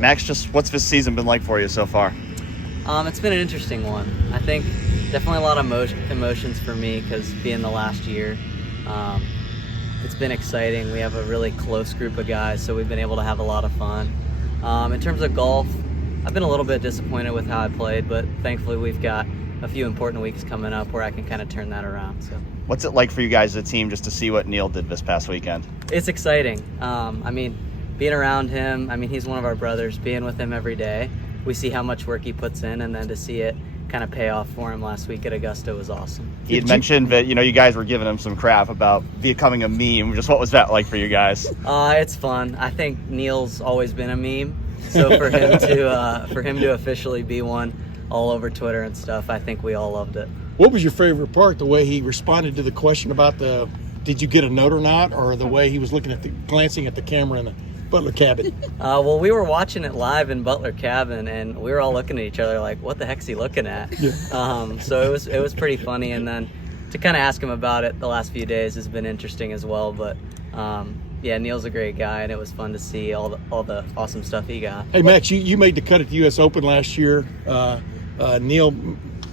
Max, just what's this season been like for you so far? It's been an interesting one. I think definitely a lot of emotions for me because being the last year, it's been exciting. We have a really close group of guys, so we've been able to have a lot of fun. In terms of golf, I've been a little bit disappointed with how I played, but thankfully we've got a few important weeks coming up where I can kind of turn that around. So, what's it like for you guys as a team just to see what Neal did this past weekend? It's exciting. Being around him, he's one of our brothers. Being with him every day, we see how much work he puts in, and then to see it kind of pay off for him last week at Augusta was awesome. He had mentioned that, you guys were giving him some crap about becoming a meme. Just what was that like for you guys? It's fun. I think Neal's always been a meme. So for him to officially be one all over Twitter and stuff, I think we all loved it. What was your favorite part? The way he responded to the question about did you get a note or not, or the way he was glancing at the camera in the Butler cabin? Well, we were watching it live in Butler cabin, and we were all looking at each other like, "What the heck's he looking at?" Yeah. So it was pretty funny, and then to kind of ask him about it the last few days has been interesting as well. But yeah, Neal's a great guy, and it was fun to see all the awesome stuff he got. Hey Max, you made the cut at the U.S. Open last year. Neal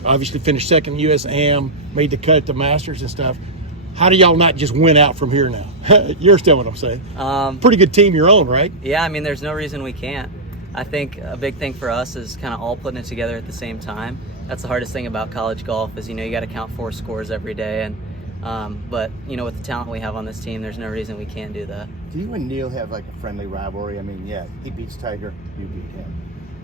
obviously finished second in U.S. Am, made the cut at the Masters and stuff. How do y'all not just win out from here now? You understand what I'm saying? Pretty good team your own, right? Yeah, there's no reason we can't. I think a big thing for us is kind of all putting it together at the same time. That's the hardest thing about college golf is, you got to count 4 scores every day. And but, with the talent we have on this team, there's no reason we can't do that. Do you and Neal have like a friendly rivalry? Yeah, he beats Tiger, you beat him.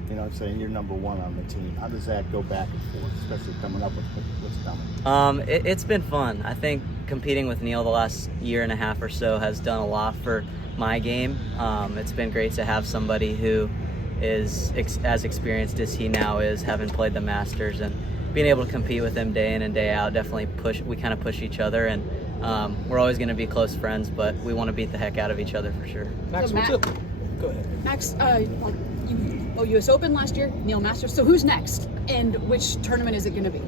You know what I'm saying? You're number one on the team. How does that go back and forth, especially coming up with what's coming? It's been fun. I think competing with Neal the last year and a half or so has done a lot for my game. It's been great to have somebody who is as experienced as he now is, having played the Masters, and being able to compete with him day in and day out. Definitely we kind of push each other, and we're always going to be close friends, but we want to beat the heck out of each other for sure. Max, So go ahead. Max, U.S. Open last year, Neal Masters. So who's next, and which tournament is it going to be?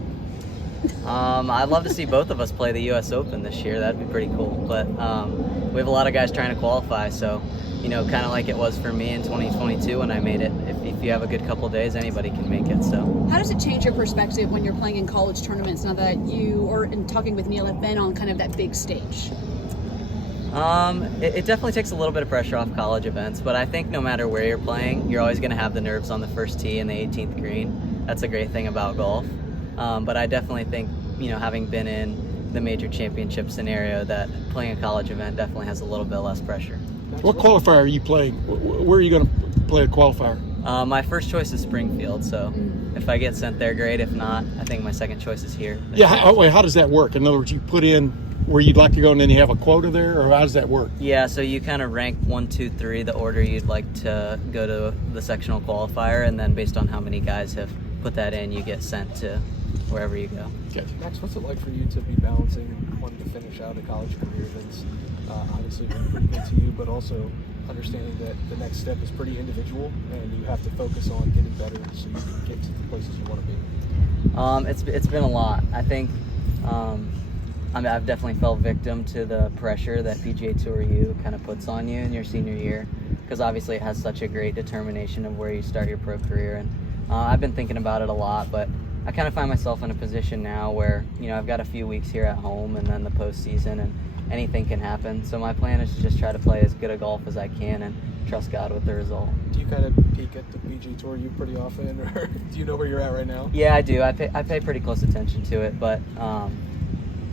I'd love to see both of us play the U.S. Open this year. That'd be pretty cool. But we have a lot of guys trying to qualify, so kind of like it was for me in 2022 when I made it. If you have a good couple days, anybody can make it. So how does it change your perspective when you're playing in college tournaments now that you, or in talking with Neal, have been on kind of that big stage? It definitely takes a little bit of pressure off college events, but I think no matter where you're playing, you're always going to have the nerves on the first tee and the 18th green. That's a great thing about golf. But I definitely think, having been in the major championship scenario, that playing a college event definitely has a little bit less pressure. What qualifier are you playing? Where are you going to play a qualifier? My first choice is Springfield, so if I get sent there, great. If not, I think my second choice is here. Yeah, how does that work? In other words, you put in where you'd like to go and then you have a quota there, or how does that work? Yeah, so you kind of rank 1, 2, 3, the order you'd like to go to the sectional qualifier, and then based on how many guys have put that in, you get sent to wherever you go. Gotcha. Max, what's it like for you to be balancing wanting to finish out a college career that's obviously been pretty good to you, but also understanding that the next step is pretty individual and you have to focus on getting better so you can get to the places you want to be? It's been a lot. I think I've definitely fell victim to the pressure that PGA Tour U kind of puts on you in your senior year, because obviously it has such a great determination of where you start your pro career. And I've been thinking about it a lot, but I kind of find myself in a position now where, I've got a few weeks here at home and then the postseason, and anything can happen. So my plan is to just try to play as good a golf as I can and trust God with the result. Do you kind of peek at the PGA Tour U pretty often, or do you know where you're at right now? Yeah, I do. I pay pretty close attention to it, but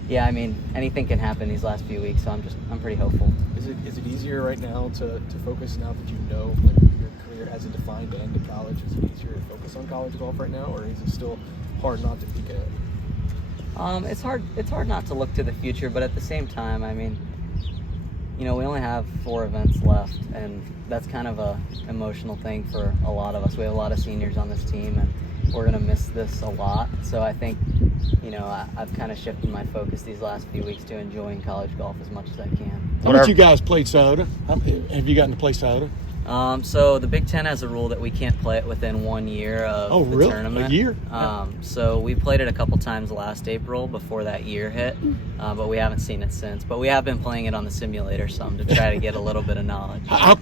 yeah, anything can happen these last few weeks, so I'm pretty hopeful. Is it easier right now to focus now that you know like your career has a defined end to college? Is it easier to focus on college golf right now, or is it still hard not to peek at it? It's hard not to look to the future, but at the same time, we only have 4 events left, and that's kind of a emotional thing for a lot of us. We have a lot of seniors on this team, and we're going to miss this a lot. So I think, I've kind of shifted my focus these last few weeks to enjoying college golf as much as I can. How much you guys played Souda? Have you gotten to play Souda? So the Big Ten has a rule that we can't play it within 1 year of the tournament. A year? So we played it a couple times last April before that year hit, but we haven't seen it since. But we have been playing it on the simulator some to try to get a little bit of knowledge. I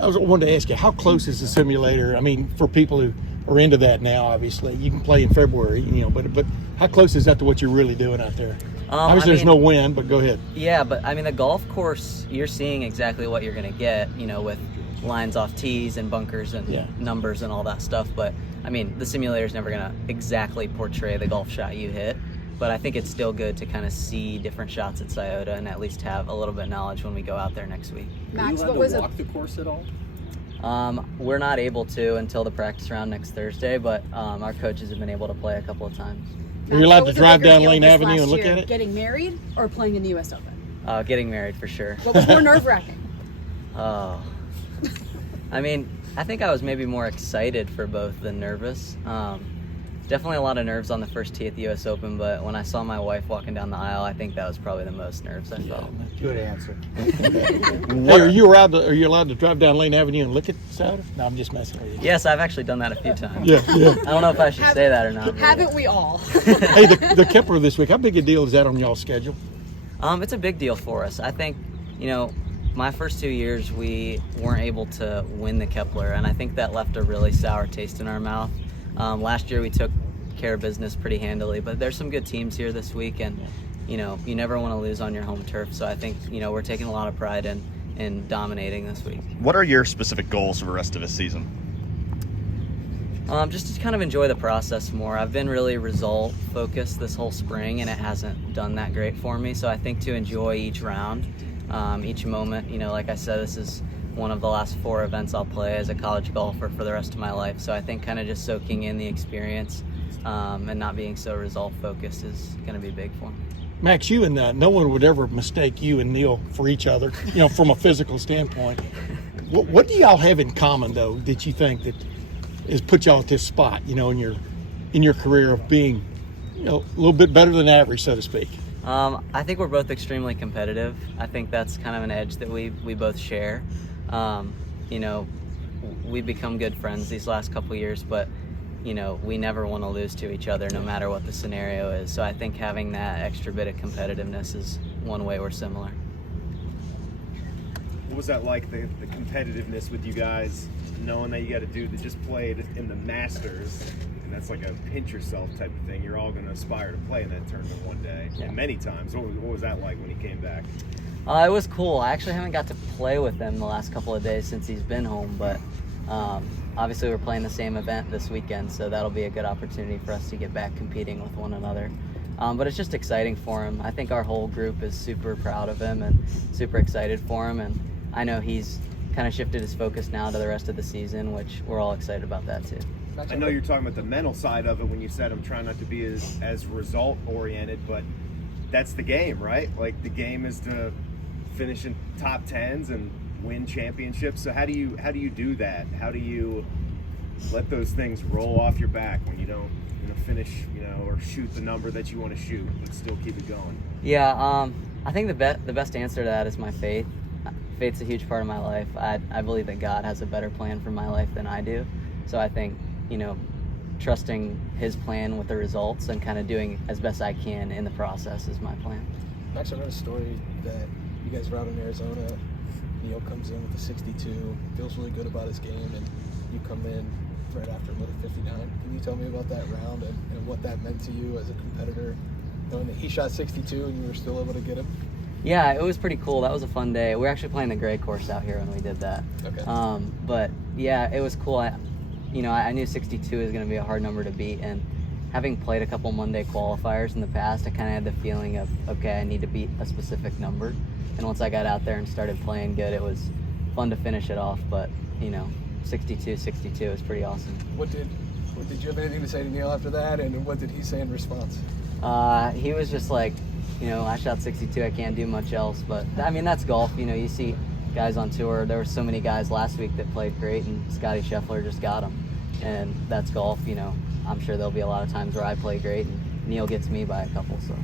wanted to ask you, how close is the simulator? I mean, for people who are into that now, obviously, you can play in February, but how close is that to what you're really doing out there? Obviously, there's no wind, but go ahead. Yeah, but I mean, the golf course, you're seeing exactly what you're going to get, with lines off tees and bunkers and numbers and all that stuff. But I mean, the simulator's never going to exactly portray the golf shot you hit. But I think it's still good to kind of see different shots at Scioto and at least have a little bit of knowledge when we go out there next week. Max, what was walk the course at all? We're not able to until the practice round next Thursday, but our coaches have been able to play a couple of times. Were you allowed to drive down Lane Avenue and look at it? Getting married or playing in the U.S. Open? Getting married for sure. What was more nerve-wracking? Oh. I mean, I think I was maybe more excited for both than nervous. Definitely a lot of nerves on the first tee at the U.S. Open, but when I saw my wife walking down the aisle, I think that was probably the most nerves I felt. Good answer. Hey, are you allowed to drive down Lane Avenue and look at Scioto? No, I'm just messing with you. Yes, I've actually done that a few times. Yeah. I don't know if I should say that or not. Haven't we all? Hey, the Kepler this week, how big a deal is that on y'all's schedule? It's a big deal for us. I think, my first 2 years we weren't able to win the Kepler, and I think that left a really sour taste in our mouth. Last year we took care of business pretty handily, but there's some good teams here this week, and you never want to lose on your home turf. So I think we're taking a lot of pride in dominating this week. What are your specific goals for the rest of the season? Just to kind of enjoy the process more. I've been really result focused this whole spring, and it hasn't done that great for me. So I think to enjoy each round, each moment. Like I said, this is one of the last 4 events I'll play as a college golfer for the rest of my life. So I think kind of just soaking in the experience and not being so result focused is going to be big for me. Max, you and no one would ever mistake you and Neal for each other, from a physical standpoint. What do y'all have in common, though, that you think that has put y'all at this spot, in your career of being, a little bit better than average, so to speak? I think we're both extremely competitive. I think that's kind of an edge that we both share. We've become good friends these last couple years, but we never want to lose to each other no matter what the scenario is. So I think having that extra bit of competitiveness is one way we're similar. What was that like, the competitiveness with you guys, knowing that you got to do that just played in the Masters, and that's like a pinch yourself type of thing. You're all going to aspire to play in that tournament one day, and many times. What was that like when he came back? It was cool. I actually haven't got to play with him the last couple of days since he's been home, but obviously we're playing the same event this weekend, so that'll be a good opportunity for us to get back competing with one another. But it's just exciting for him. I think our whole group is super proud of him and super excited for him, and I know he's kind of shifted his focus now to the rest of the season, which we're all excited about that too. I know you're talking about the mental side of it when you said I'm trying not to be as result oriented, but that's the game, right? Like, the game is to finish in top 10s and win championships. So how do you do that? How do you let those things roll off your back when you don't finish or shoot the number that you want to shoot but still keep it going? Yeah, I think the best answer to that is my faith. Faith's a huge part of my life. I believe that God has a better plan for my life than I do. So I think trusting his plan with the results and kind of doing as best I can in the process is my plan. Max, I read a story that you guys were out in Arizona. Neal comes in with a 62, feels really good about his game, and you come in right after him with a 59. Can you tell me about that round and what that meant to you as a competitor, knowing that he shot 62 and you were still able to get him? Yeah, it was pretty cool. That was a fun day. We were actually playing the gray course out here when we did that. Okay. But yeah, it was cool. I knew 62 was going to be a hard number to beat, and having played a couple Monday qualifiers in the past, I kind of had the feeling of, okay, I need to beat a specific number. And once I got out there and started playing good, it was fun to finish it off. But 62 is pretty awesome. Did you have anything to say to Neal after that, and what did he say in response? He was just like, I shot 62, I can't do much else. But I mean, that's golf. You see guys on tour. There were so many guys last week that played great, and Scotty Scheffler just got them. And that's golf. I'm sure there'll be a lot of times where I play great and Neal gets me by a couple. So.